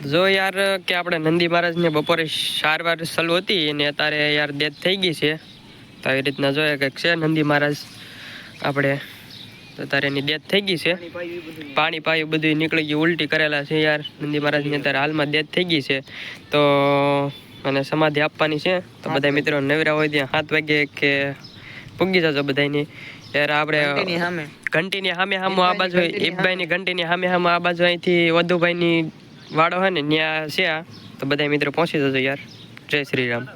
જો યાર કે આપણે નંદી મહારાજને બપોરે સારવાર ચાલુ હતી અને અત્યારે યાર ડેથ થઈ ગઈ છે. તો આવી રીતના જોઈએ કંઈક છે નંદી મહારાજ આપણે તો અત્યારે એની ડેથ થઈ ગઈ છે. પાણી પાયું બધું નીકળી ગયું, ઉલટી કરેલા છે યાર નંદી મહારાજની અત્યારે હાલમાં ડેથ થઈ ગઈ છે. તો અને સમાધિ આપવાની છે. તો બધા મિત્રો નવરા હોય ત્યાં 7 વાગે કે પૂગી જજો બધાની યાર. આપણે ઘંટીની સામે સામું આ બાજુ ઈબભાઈની ઘંટીની સામે સામું આ બાજુ અહીંથી વધુભાઈની વાડો હોય ને ત્યાં છે. તો બધા મિત્રો પહોંચી જજો યાર. જય શ્રી રામ.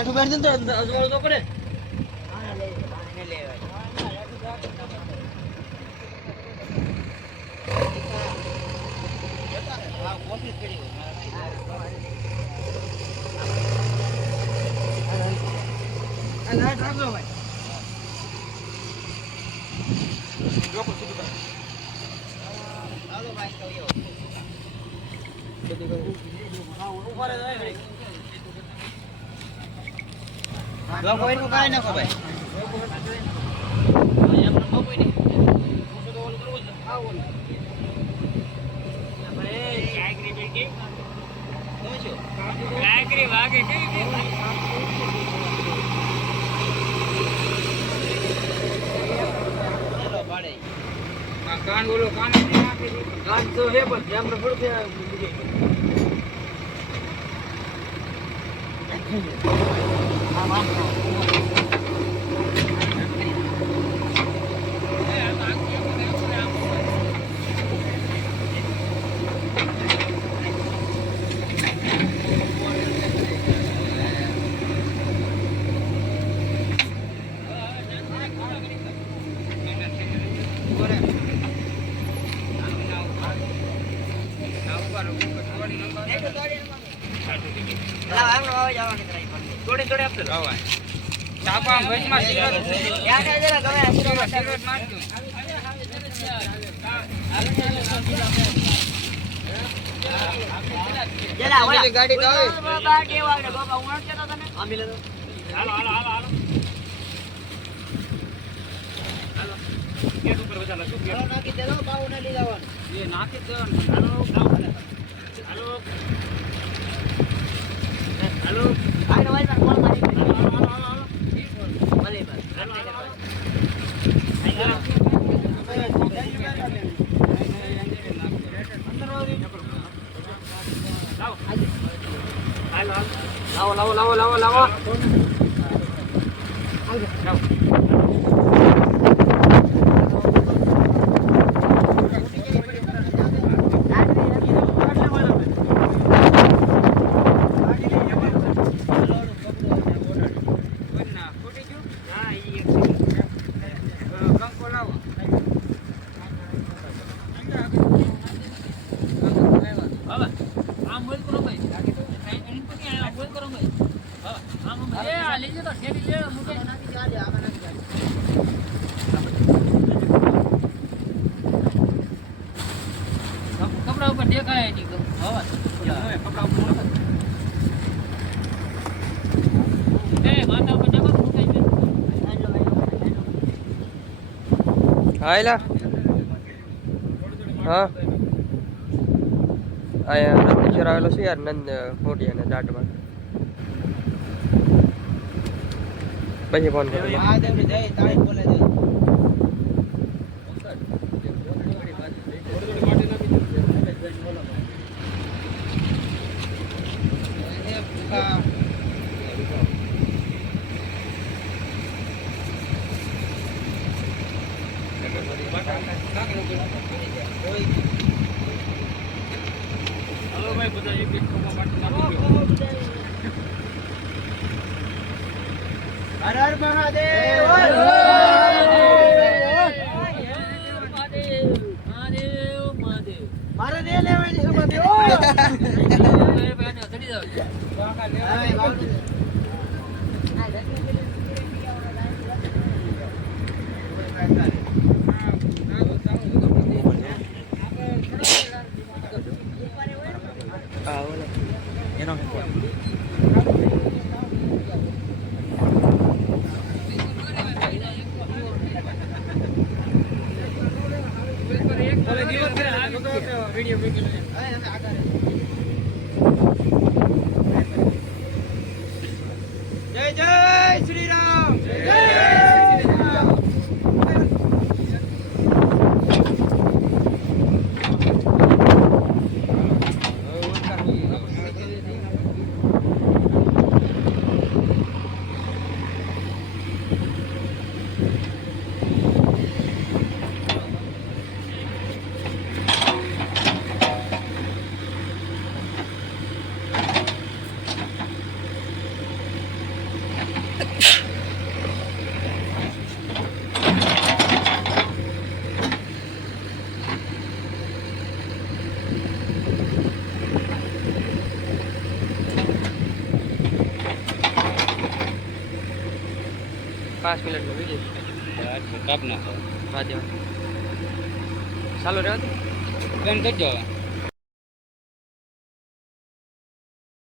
એઠું બેઠ તો અજવાળો તો કરે. નાખો ભાઈ. કાન બોલો કાન તો હે પણ જેમ થોડી થોડી આપતો ચાપા ભેજમાં સિગરેટ યાદ જરા ગમે સિગરેટ મારજો. જલા ઓલા ગાડી તો આવે બાબા કેવા ને બાબા હું કેતો તને આમી લેજો. હાલો હાલો હાલો હાલો હાલો ગેટ ઉપર બચાલા શું ગેટ નાખી દેજો બાઉ ને લઈ જવાનું એ નાખી દેવાનું. હાલો હાલો હાલો આનો વાલ પર કોલ મારી. હાલો હાલો હાલો હાલો ભલે બસ હાલો હાલો હાલો લાવો લાવો લાવો લાવો કપડા ઉપર દેખાય નહીં હવા કપડા ઉપર એ માથા ઉપર દેખો મુકાઈ હાયલા હા અહીંયા નંદેશ્વર આવેલો છે યાર, નંદ કોટિયાના જાટમાં. પછી ફોન કરો. મહાદેવની જય તાળી બોલે છે. હલો ભાઈ, બધા એક એક કપા પાટી નાખો. હર હર મહાદેવ. મારે દે લેવાની છે મહાદેવ. હા ઓલો એનો જય જય શ્રી રામ. જય શ્રી રામ. પાંચ મિનિટનો વિડીયો કાપ નાખો. હા દેવા ચાલુ રહેવા દે. બંધ કરજો હવે.